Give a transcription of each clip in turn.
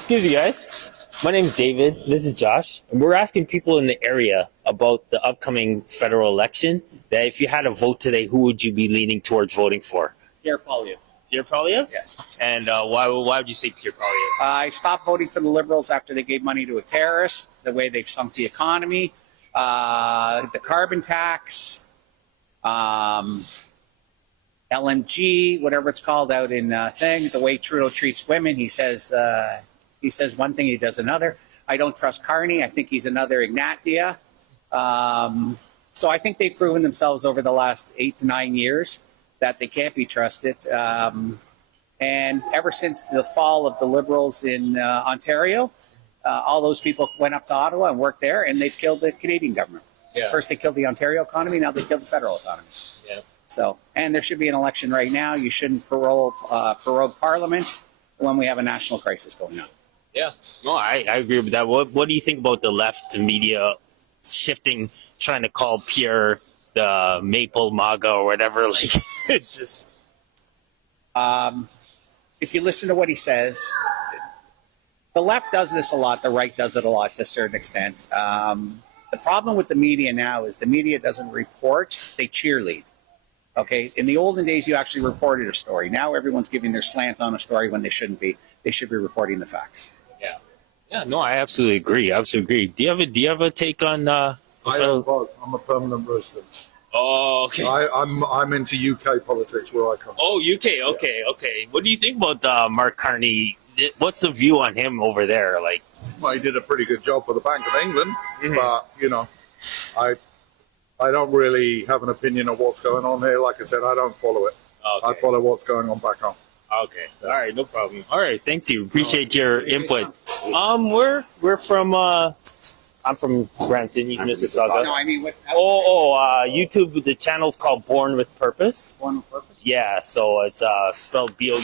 Excuse me, guys. My name's David. This is Josh. And we're asking people in the area about the upcoming federal election. That if you had a vote today, who would you be leaning towards voting for? Pierre Poilievre. Pierre Poilievre? Yes. And why would you say Pierre Poilievre? I stopped voting for the Liberals after they gave money to a terrorist, the way they've sunk the economy, the carbon tax, LNG, whatever it's called out in the way Trudeau treats women. He says one thing, he does another. I don't trust Carney. I think he's another Ignatia. So I think they've proven themselves over the last 8 to 9 years that they can't be trusted. And ever since the fall of the Liberals in Ontario, all those people went up to Ottawa and worked there, and they've killed the Canadian government. Yeah. First they killed the Ontario economy, now they killed the federal economy. Yeah. So, and there should be an election right now. You shouldn't prorogue Parliament when we have a national crisis going on. Yeah, no, I agree with that. What do you think about the left media shifting, trying to call Pierre the Maple MAGA or whatever? Like, it's just. If you listen to what he says, the left does this a lot. The right does it a lot to a certain extent. The problem with the media now is the media doesn't report; they cheerlead. Okay, in the olden days, you actually reported a story. Now everyone's giving their slant on a story when they shouldn't be. They should be reporting the facts. Yeah. Yeah. No, I absolutely agree. Do you have a take on? I don't vote. I'm a permanent resident. Oh, okay. I'm into UK politics where I come from. Oh, UK. Okay, yeah. Okay. What do you think about Mark Carney? What's the view on him over there? Like, well, he did a pretty good job for the Bank of England, but I don't really have an opinion of what's going on here. Like I said, I don't follow it. Okay. I follow what's going on back home. Okay. All right. No problem. All right. Thanks. You appreciate your input. We're from. I'm from Brampton, Mississauga. No, I mean what? YouTube. The channel's called Born with Purpose. Born with Purpose. Yeah. So it's spelled Bourne.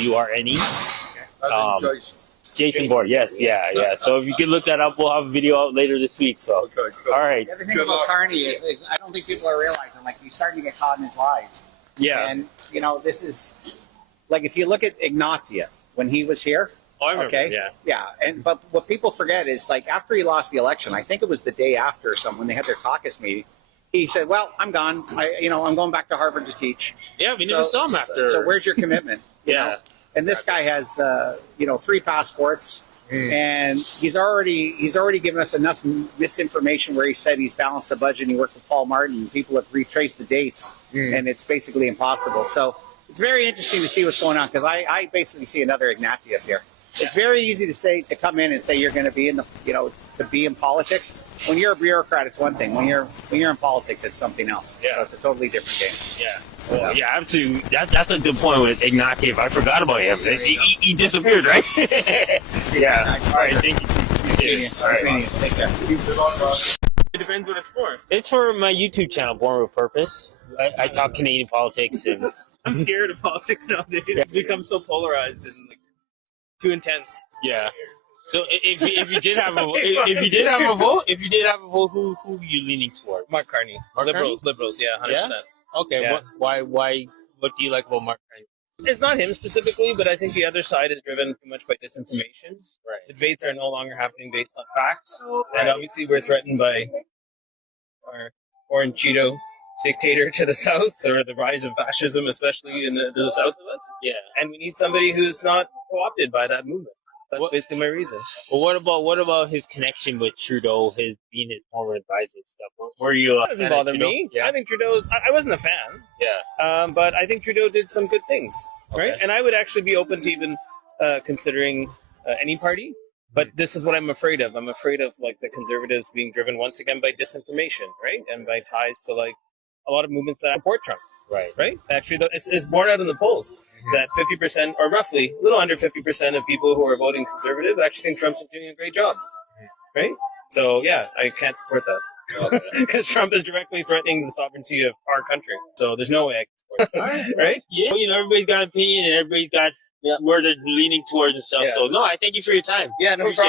Jason Bourne. Yes. Yeah. So if you can look that up, we'll have a video out later this week. So. Okay. Good. All right. The other thing about Carney is I don't think people are realizing, like, he's starting to get caught in his lies. Yeah. And this is like, if you look at Ignatia when he was here. Oh, I remember. Okay. Yeah. But what people forget is, like, after he lost the election, I think it was the day after or something, when they had their caucus meeting, he said, "Well, I'm gone. I'm going back to Harvard to teach." Yeah, we never saw him after. So where's your commitment? Yeah. And this guy has 3 passports, and he's already given us enough misinformation where he said he's balanced the budget and he worked with Paul Martin, and people have retraced the dates, and it's basically impossible. So it's very interesting to see what's going on, because I basically see another Ignatia here. It's very easy to come in and say you're going to be in to be in politics. When you're a bureaucrat, it's one thing. When you're in politics, it's something else. Yeah. So it's a totally different game. Yeah. Well, yeah, absolutely. That's a good point with Ignatia. I forgot about him. He disappeared, right? Yeah. All right. Thank you. All right. Take care. It depends what it's for. It's for my YouTube channel, Born with Purpose. I talk Canadian politics, and I'm scared of politics nowadays. It's become so polarized and too intense. Yeah. So if you did have a vote, who are you leaning toward? Mark Carney. Liberals, yeah, 100%. Yeah? Okay. Yeah. Why? What do you like about Mark Carney? It's not him specifically, but I think the other side is driven too much by disinformation. Right. The debates are no longer happening based on facts, and obviously we're threatened by our foreign Cheeto dictator to the south, or the rise of fascism, especially in the south of us. Yeah. And we need somebody who's not co-opted by that movement. That's basically my reason. Well, what about his connection with Trudeau, his being his former advisor and stuff? Were you? That doesn't bother me. Yeah. I think Trudeau's. I wasn't a fan. Yeah. But I think Trudeau did some good things, right? And I would actually be open to even considering any party. But this is what I'm afraid of. I'm afraid of, like, the Conservatives being driven once again by disinformation, right, and by ties to, like, a lot of movements that support Trump. Right. Actually, it's borne out in the polls that 50%, or roughly a little under 50% of people who are voting conservative actually think Trump's doing a great job. Right. So yeah, I can't support that because Trump is directly threatening the sovereignty of our country. So there's no way I can support that. Right. Yeah. Everybody's got an opinion, and everybody's got where they're leaning towards and stuff. Yeah. So no, I thank you for your time. Yeah. No problem.